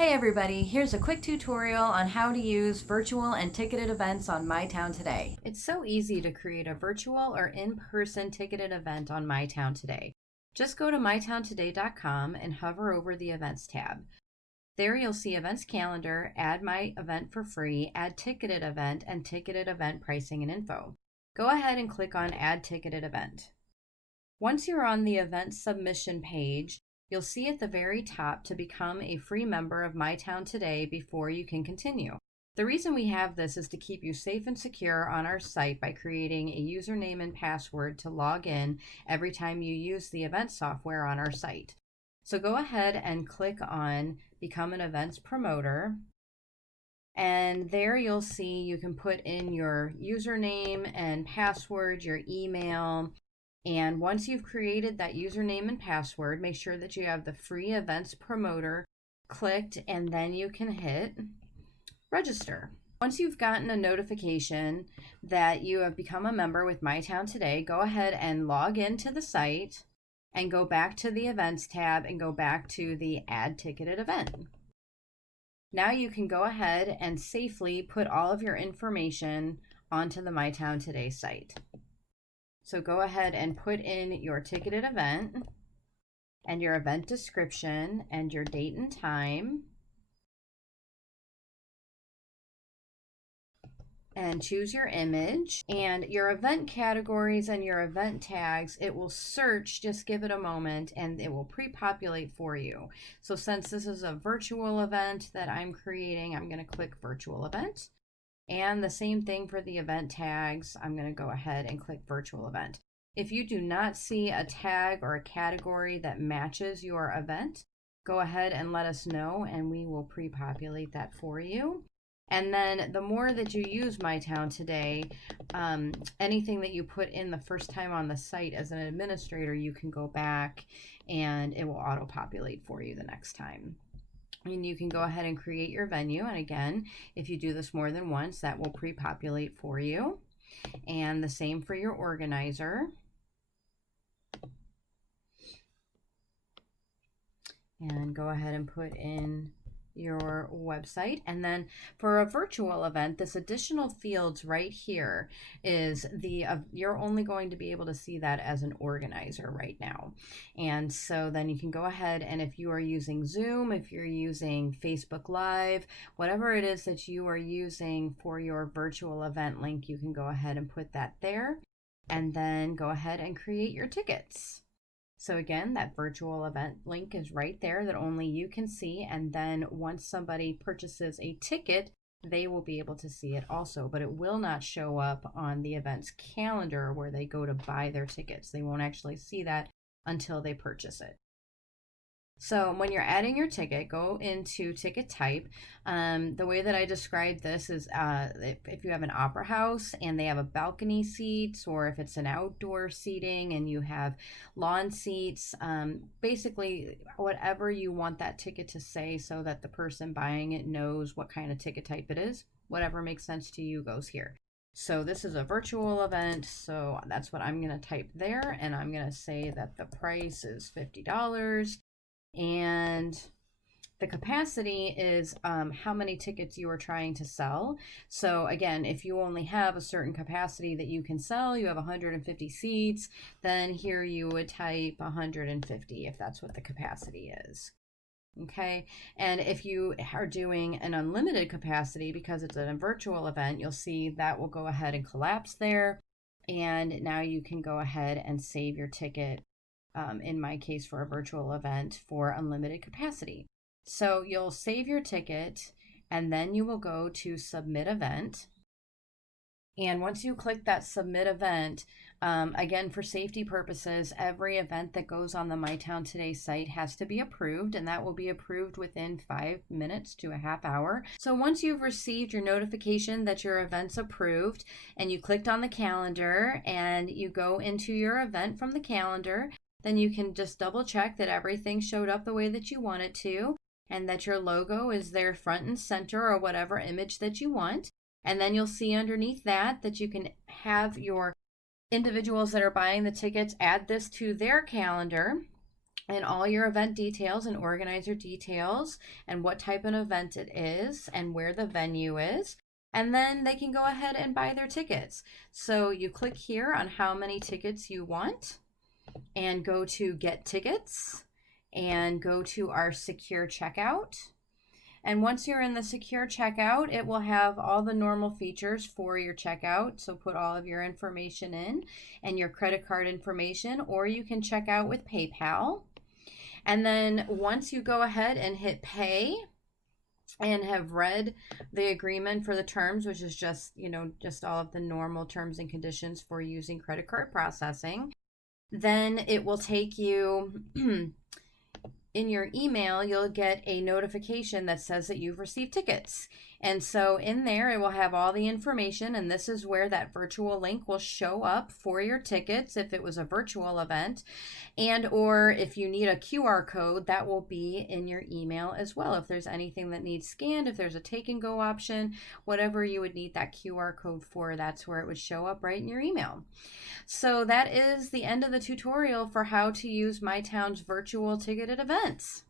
Hey everybody, here's a quick tutorial on how to use virtual and ticketed events on MyTown Today. It's so easy to create a virtual or in-person ticketed event on MyTown Today. Just go to mytowntoday.com and hover over the Events tab. There you'll see Events Calendar, Add My Event for Free, Add Ticketed Event, and Ticketed Event Pricing and Info. Go ahead and click on Add Ticketed Event. Once you're on the event submission page, you'll see at the very top to become a free member of MyTown Today before you can continue. The reason we have this is to keep you safe and secure on our site by creating a username and password to log in every time you use the event software on our site. So go ahead and click on Become an Events Promoter. And there you'll see you can put in your username and password, your email. And once you've created that username and password, make sure that you have the free events promoter clicked, and then you can hit register. Once you've gotten a notification that you have become a member with MyTown Today, go ahead and log into the site and go back to the events tab and go back to the add ticketed event. Now you can go ahead and safely put all of your information onto the MyTown Today site. So go ahead and put in your ticketed event and your event description and your date and time. And choose your image and your event categories and your event tags. It will search, just give it a moment, and it will pre-populate for you. So since this is a virtual event that I'm creating, I'm going to click virtual event. And the same thing for the event tags. I'm going to go ahead and click virtual event. If you do not see a tag or a category that matches your event, go ahead and let us know and we will pre-populate that for you. And then the more that you use MyTown Today, anything that you put in the first time on the site as an administrator, you can go back and it will auto-populate for you the next time. And you can go ahead and create your venue. And again, if you do this more than once, that will pre-populate for you. And the same for your organizer. And go ahead and put in your website. And then for a virtual event, this additional fields right here is you're only going to be able to see that as an organizer right now. And so then you can go ahead, and if you are using Zoom, if you're using Facebook Live, whatever it is that you are using for your virtual event link, you can go ahead and put that there and then go ahead and create your tickets. So again, that virtual event link is right there that only you can see. And then once somebody purchases a ticket, they will be able to see it also, but it will not show up on the events calendar where they go to buy their tickets. They won't actually see that until they purchase it. So when you're adding your ticket, go into ticket type. The way that I describe this is if you have an opera house and they have a balcony seats, or if it's an outdoor seating and you have lawn seats, basically whatever you want that ticket to say so that the person buying it knows what kind of ticket type it is. Whatever makes sense to you goes here. So this is a virtual event, so that's what I'm going to type there, and I'm going to say that the price is $50. And the capacity is how many tickets you are trying to sell. So again, if you only have a certain capacity that you can sell, you have 150 seats, then here you would type 150 if that's what the capacity is. Okay, and if you are doing an unlimited capacity because it's a virtual event, you'll see that will go ahead and collapse there. And now you can go ahead and save your ticket. In my case, for a virtual event for unlimited capacity. So you'll save your ticket and then you will go to submit event. And once you click that submit event, again, for safety purposes, every event that goes on the MyTown Today site has to be approved, and that will be approved within 5 minutes to a half hour. So once you've received your notification that your event's approved and you clicked on the calendar and you go into your event from the calendar, then you can just double check that everything showed up the way that you want it to, and that your logo is there front and center, or whatever image that you want. And then you'll see underneath that you can have your individuals that are buying the tickets add this to their calendar, and all your event details and organizer details and what type of event it is and where the venue is. And then they can go ahead and buy their tickets. So you click here on how many tickets you want and go to get tickets and go to our secure checkout. And once you're in the secure checkout, it will have all the normal features for your checkout. So put all of your information in and your credit card information, or you can check out with PayPal. And then once you go ahead and hit pay and have read the agreement for the terms, which is just, just all of the normal terms and conditions for using credit card processing, then it will take you in your email, you'll get a notification that says that you've received tickets. And so in there, it will have all the information, and this is where that virtual link will show up for your tickets if it was a virtual event, and or if you need a QR code, that will be in your email as well. If there's anything that needs scanned, if there's a take and go option, whatever you would need that QR code for, that's where it would show up right in your email. So that is the end of the tutorial for how to use MyTown's virtual ticketed events.